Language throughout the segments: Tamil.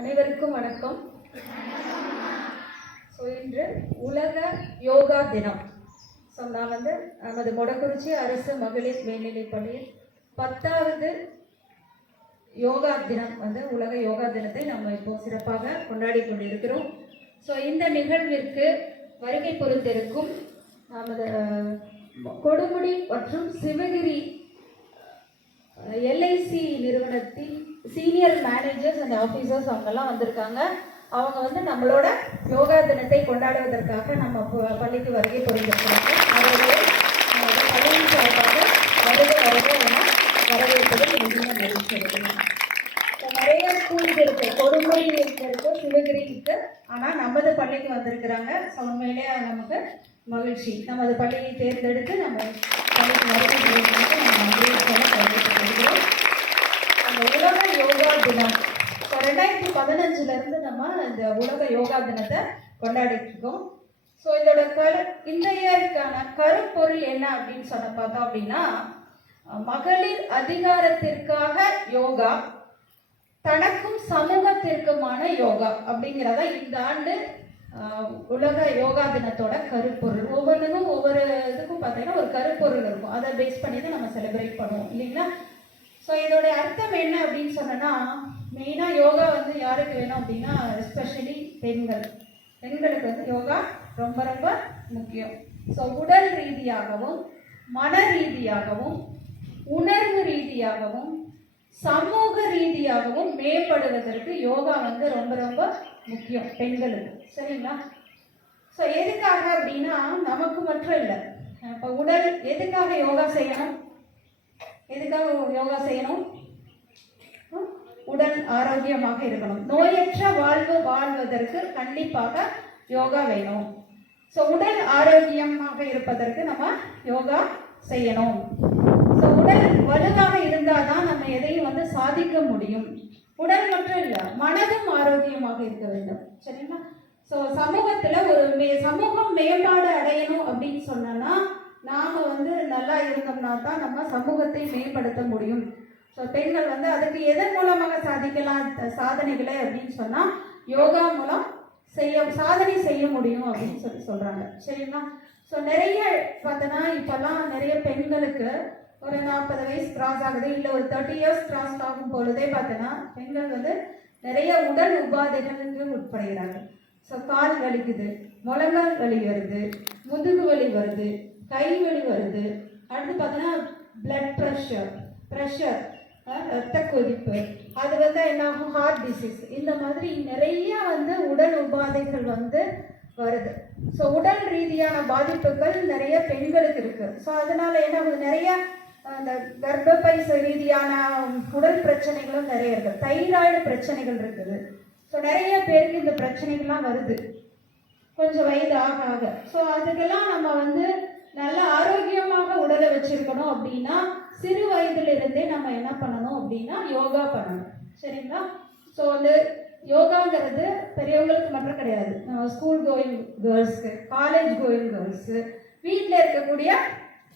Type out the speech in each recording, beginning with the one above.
அனைவருக்கும் வணக்கம். ஸோ இன்று உலக யோகா தினம். ஸோ நான் வந்து நமது மொடக்குறிச்சி அரசு மகளிர் மேல்நிலைப் பள்ளியில் பத்தாவது யோகா தினம் வந்து உலக யோகா தினத்தை நம்ம இப்போ சிறப்பாக கொண்டாடி கொண்டிருக்கிறோம். ஸோ இந்த நிகழ்விற்கு வருகை பொறுத்திருக்கும் நமது கொடுமுடி மற்றும் சிவகிரி எல்ஐசி நிறுவனத்தின் சீனியர் மேனேஜர்ஸ் அண்ட் ஆஃபீஸர்ஸ் அவங்கெல்லாம் வந்திருக்காங்க. அவங்க வந்து நம்மளோட யோகா தினத்தை கொண்டாடுவதற்காக நம்ம பள்ளிக்கு வருகை புரிந்திருக்கிறாங்க. அவர்களை நம்மளோட பள்ளியின் சார்பாக வருகை வருகை என வரவேற்பதில் மிகுந்த மகிழ்ச்சி அடைகிறேன். இப்ப நிறைய ஸ்கூல்ஸ் இருக்கு. கொடுமுடி இருக்கு சிவகிரி இருக்கு. ஆனா நமது பள்ளிக்கு வந்திருக்கிறாங்க. ஸோ நமக்கு மகிழ்ச்சி. நமது பள்ளியை தேர்ந்தெடுத்து நம்ம பள்ளிக்கு வருகை நம்ம மகிழ்ச்சியோட வரவேற்கிறோம் உலக யோகா தினம். இப்போ ரெண்டாயிரத்தி பதினஞ்சுலேருந்து நம்ம இந்த உலக யோகா தினத்தை கொண்டாடிட்டு இருக்கோம் ஸோ இதோட கரு இந்த இயருக்கான கருப்பொருள் என்ன அப்படின்னு சொன்ன பார்த்தோம் அப்படின்னா மகளிர் அதிகாரத்திற்காக யோகா தனக்கும் சமூகத்திற்குமான யோகா அப்படிங்கிறதா இந்த ஆண்டு உலக யோகா தினத்தோட கருப்பொருள். ஒவ்வொன்றுக்கும் ஒவ்வொரு இதுக்கும் பார்த்தீங்கன்னா ஒரு கருப்பொருள் இருக்கும். அதை பேஸ் பண்ணி தான் நம்ம செலிப்ரேட் பண்ணுவோம். இல்லைங்களா? ஸோ இதோட அர்த்தம் என்ன அப்படின்னு சொன்னோன்னா மெயினாக யோகா வந்து யாருக்கு வேணும் அப்படின்னா எஸ்பெஷலி பெண்கள். பெண்களுக்கு வந்து யோகா ரொம்ப ரொம்ப முக்கியம். ஸோ உடல் ரீதியாகவும் மன ரீதியாகவும் உணர்வு ரீதியாகவும் சமூக ரீதியாகவும் மேம்படுவதற்கு யோகா வந்து ரொம்ப ரொம்ப முக்கியம் பெண்களுக்கு. சரிங்களா? ஸோ எதுக்காக அப்படின்னா நமக்கு மட்டும் இல்லை. இப்போ உடல் எதுக்காக யோகா செய்யணும்? எதுக்காக யோகா செய்யணும்? உடல் ஆரோக்கியமாக இருக்கணும். நோயற்ற வாழ்வு வாழ்வதற்கு கண்டிப்பாக யோகா வேணும். ஸோ உடல் ஆரோக்கியமாக இருப்பதற்கு நம்ம யோகா செய்யணும். ஸோ உடல் வலுவாக இருந்தால் தான் நம்ம எதையும் வந்து சாதிக்க முடியும். உடல் மட்டும் இல்லை மனதும் ஆரோக்கியமாக இருக்க வேண்டும். சரிங்களா? ஸோ சமூகத்தில் ஒரு மே சமூகம் மேம்பாடு அடையணும் அப்படின்னு நல்லா இருந்தோம்னா தான் நம்ம சமூகத்தை மேம்படுத்த முடியும். ஸோ பெண்கள் வந்து அதுக்கு எதன் மூலமாக சாதிக்கலாம் சாதனைகளை அப்படின்னு சொன்னால் யோகா மூலம் செய்ய சாதனை செய்ய முடியும் அப்படின்னு சொல்லி சொல்கிறாங்க சரிங்களா? ஸோ நிறைய பார்த்தோன்னா இப்போல்லாம் நிறைய பெண்களுக்கு ஒரு நாற்பது வயசு கிராஸ் ஆகுது இல்லை ஒரு தேர்ட்டி இயர்ஸ் கிராஸ் ஆகும் பொழுதே பார்த்தோன்னா பெண்கள் வந்து நிறைய உடல் உபாதைகளுக்கு உட்படுகிறாங்க. ஸோ கால் வலிக்குது முழங்கால் வலி வருது முதுகு வலி வருது கை வலி வருது அடுத்து பார்த்தோன்னா பிளட் ப்ரெஷர் ப்ரெஷர் ரத்த கொதிப்பு. அது வந்து என்ன ஆகும் ஹார்ட் டிசீஸ் இந்த மாதிரி நிறைய வந்து உடல் உபாதைகள் வந்து வருது. ஸோ உடல் ரீதியான பாதிப்புகள் நிறைய பெண்களுக்கு இருக்கு. ஸோ அதனால என்ன ஆகுது? நிறைய அந்த கர்ப்பப்பை ரீதியான உடல் பிரச்சனைகளும் நிறைய இருக்கு. தைராய்டு பிரச்சனைகள் இருக்குது. ஸோ நிறைய பேருக்கு இந்த பிரச்சனைகள்லாம் வருது. கொஞ்சம் வயது ஆக ஆக. ஸோ அதுக்கெல்லாம் நம்ம வந்து நல்ல ஆரோக்கியமாக உடலை வச்சிருக்கணும் அப்படின்னா சிறு வயதுல இருந்தே நம்ம என்ன பண்ணணும் அப்படின்னா யோகா பண்ணணும். சரிங்களா? ஸோ வந்து யோகாங்கிறது பெரியவங்களுக்கு மட்டும் கிடையாது. ஸ்கூல் கோயிங் கேர்ள்ஸ்க்கு காலேஜ் கோயிங் கேர்ள்ஸு வீட்டில் இருக்கக்கூடிய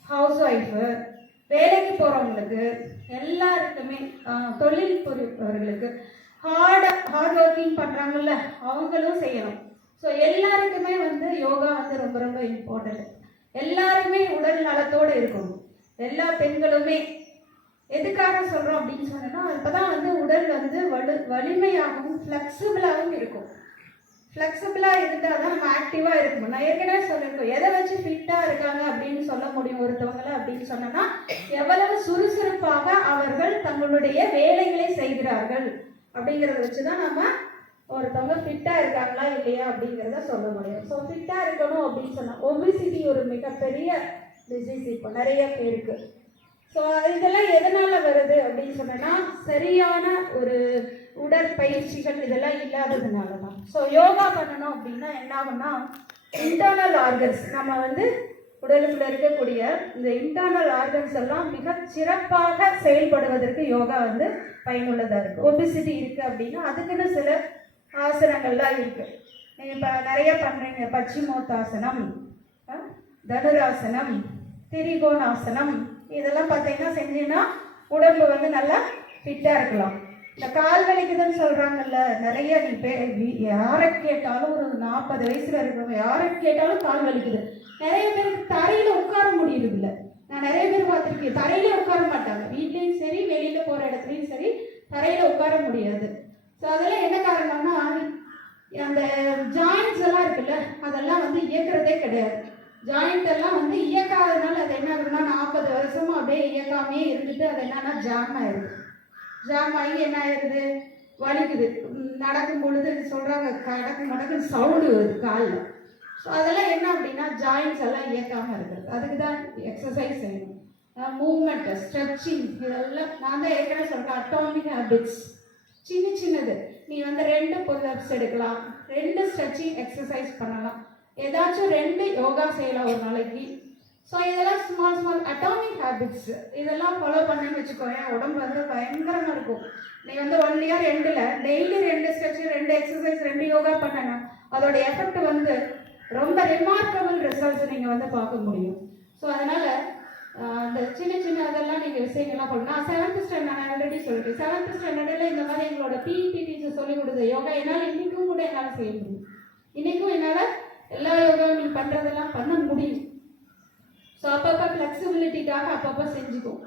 ஹவுஸ் ஒய்ஃபு வேலைக்கு போகிறவங்களுக்கு எல்லாருக்குமே தொழில் புரிபவர்களுக்கு ஹார்ட் ஹார்ட் ஒர்க்கிங் பண்ணுறாங்கல்ல அவங்களும் செய்யணும். ஸோ எல்லாருக்குமே வந்து யோகா வந்து ரொம்ப ரொம்ப இம்பார்ட்டன்ட் எல்லாருமே உடல் நலத்தோடு இருக்கணும். எல்லா பெண்களுமே. எதுக்காக சொல்கிறோம் அப்படின்னு சொன்னோன்னா அப்பதான் வந்து உடல் வந்து வலு வலிமையாகவும் ஃப்ளெக்சிபிளாகவும் இருக்கும். ஃப்ளெக்சிபிளாக இருந்தால் தான் நம்ம ஆக்டிவாக இருக்கும் நான் ஏற்கனவே சொல்லியிருக்கோம் எதை வச்சு ஃபிட்டாக இருக்காங்க அப்படின்னு சொல்ல முடியும் ஒருத்தவங்கள அப்படின்னு சொன்னோன்னா எவ்வளவு சுறுசுறுப்பாக அவர்கள் தங்களுடைய வேலைகளை செய்கிறார்கள் அப்படிங்கிறத வச்சு தான் நம்ம ஒருத்தவங்க ஃபிட்டாக இருக்காங்களா இல்லையா அப்படிங்கிறத சொல்ல முடியும். ஸோ ஃபிட்டாக இருக்கணும் அப்படின்னு சொன்னால் ஒபிசிட்டி ஒரு மிகப்பெரிய டிசீஸ் இப்போ நிறைய பேருக்கு. ஸோ இதெல்லாம் எதனால் வருது அப்படின்னு சொன்னோன்னா சரியான ஒரு உடற்பயிற்சிகள் இதெல்லாம் இல்லாததுனால தான் ஸோ யோகா பண்ணணும் அப்படின்னா என்ன ஆகும்னா இன்டர்னல் ஆர்கன்ஸ் நம்ம வந்து உடலுக்குள்ள இருக்கக்கூடிய இந்த இன்டர்னல் ஆர்கன்ஸ் எல்லாம் மிக சிறப்பாக செயல்படுவதற்கு யோகா வந்து பயனுள்ளதாக இருக்குது ஒபிசிட்டி இருக்குது அப்படின்னா அதுக்குன்னு சில ஆசனங்கள்லாம் இருக்குது நீங்கள் இப்போ நிறைய பண்ணுறீங்க பச்சிமோத்தாசனம் தனுராசனம் திரிகோணாசனம். இதெல்லாம் பார்த்தீங்கன்னா செஞ்சீங்கன்னா உடம்பு வந்து நல்லா ஃபிட்டாக இருக்கலாம். இந்த கால் வலிக்குதுன்னு சொல்றாங்கல்ல நிறைய நீ பே யாரை கேட்டாலும் ஒரு நாற்பது வயசுல இருக்கிறவங்க யாரை கேட்டாலும் கால் வலிக்குது. நிறைய பேருக்கு தரையில உட்கார முடியுது நான் நிறைய பேர் பார்த்துருக்கேன் தரையிலே உட்கார மாட்டாங்க. வீட்லேயும் சரி வெளியில போற இடத்துலையும் சரி தரையில உட்கார முடியாது. ஸோ அதெல்லாம் என்ன காரணம்னா அந்த ஜாயின்ஸ் எல்லாம் இருக்குல்ல அதெல்லாம் வந்து இயக்குறதே கிடையாது. ஜாயிண்ட் எல்லாம் வந்து இயக்காததுனால அது என்ன ஆகுதுன்னா நாற்பது வருஷமும் அப்படியே இயக்காமே இருந்துட்டு அது என்னன்னா ஜாம் ஆயிடுது. ஜாம் ஆகி என்ன ஆயிடுது வலிக்குது. நடக்கும் பொழுது சொல்றாங்க கடக்கு நடக்கு சவுண்டு வருது காலில். ஸோ அதெல்லாம் என்ன அப்படின்னா ஜாயின்ஸ் எல்லாம் இயக்காம இருக்கிறது. அதுக்கு தான் எக்ஸசைஸ் செய்யணும் மூவ்மெண்ட் ஸ்ட்ரெச்சிங் இதெல்லாம் நான் தான் ஏற்கனவே சொல்கிறேன் அட்டாமிக் ஹேபிட்ஸ் சின்ன சின்னது. நீ வந்து ரெண்டு புல்லப்ஸ் எடுக்கலாம். ரெண்டு ஸ்ட்ரெச்சிங் எக்ஸசைஸ் பண்ணலாம். ஏதாச்சும் ரெண்டு யோகா செய்யலாம் ஒரு நாளைக்கு. ஸோ இதெல்லாம் ஸ்மால் ஸ்மால் அட்டாமிக் ஹேபிட்ஸ் இதெல்லாம் ஃபாலோ பண்ணேன்னு வச்சுக்கோங்க உடம்பு வந்து பயங்கரமாக இருக்கும். நீ வந்து ஒன் இயர் ரெண்டில் டெய்லி ரெண்டு ஸ்ட்ரெச் ரெண்டு எக்ஸசைஸ் ரெண்டு யோகா பண்ணணும் அதோட எஃபெக்ட் வந்து ரொம்ப ரிமார்க்கபிள் ரிசல்ட்ஸ் நீங்கள் வந்து பார்க்க முடியும். ஸோ அதனால் அந்த சின்ன சின்ன அதெல்லாம் விஷயங்கள்லாம் பண்ணணும் நான் செவன்த் ஸ்டாண்டர்ட் நான் ஆல்ரெடி சொல்லிட்டேன். செவன்த் ஸ்டாண்டர்டில் இந்த மாதிரி எங்களோட பிஇடி டீச்சர் சொல்லி கொடுத்த யோகா என்னால் இன்றைக்கும் கூட என்னால் செய்ய முடியும். இன்றைக்கும் என்னால் எல்லா யோகாவும் நீங்கள் பண்ணுறதெல்லாம் பண்ண முடியும். ஸோ அப்பப்போ ஃப்ளெக்சிபிலிட்டிக்காக அப்பப்போ செஞ்சுக்கும்.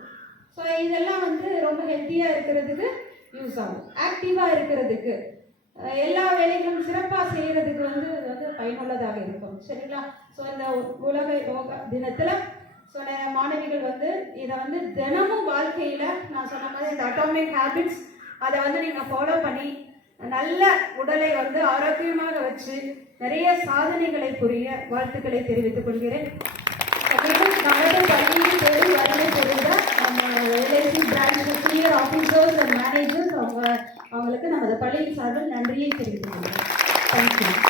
ஸோ இதெல்லாம் வந்து ரொம்ப ஹெல்த்தியாக இருக்கிறதுக்கு யூஸ் ஆகும். ஆக்டிவாக இருக்கிறதுக்கு. எல்லா வேலைகளும் சிறப்பாக செய்கிறதுக்கு வந்து இது வந்து பயனுள்ளதாக இருக்கும். சரிங்களா? ஸோ இந்த உலக யோகா தினத்தில் ஸோ மாணவிகள் வந்து இதை வந்து தினமும் வாழ்க்கையில் நான் சொன்ன மாதிரி இந்த அட்டாமிக் ஹேபிட்ஸ் அதை வந்து நீங்கள் ஃபாலோ பண்ணி நல்ல உடலை வந்து ஆரோக்கியமாக வச்சு நிறைய சாதனைகளை புரிய வாழ்த்துக்களை தெரிவித்துக் கொள்கிறேன். நமது பள்ளியில் தேர்வு வருகை புரிந்த நம்ம LIC branch senior officers and managers அவங்க அவங்களுக்கு நமது பள்ளியின் சார்பில் நன்றியை தெரிவித்துக் கொள்கிறேன். தேங்க்யூ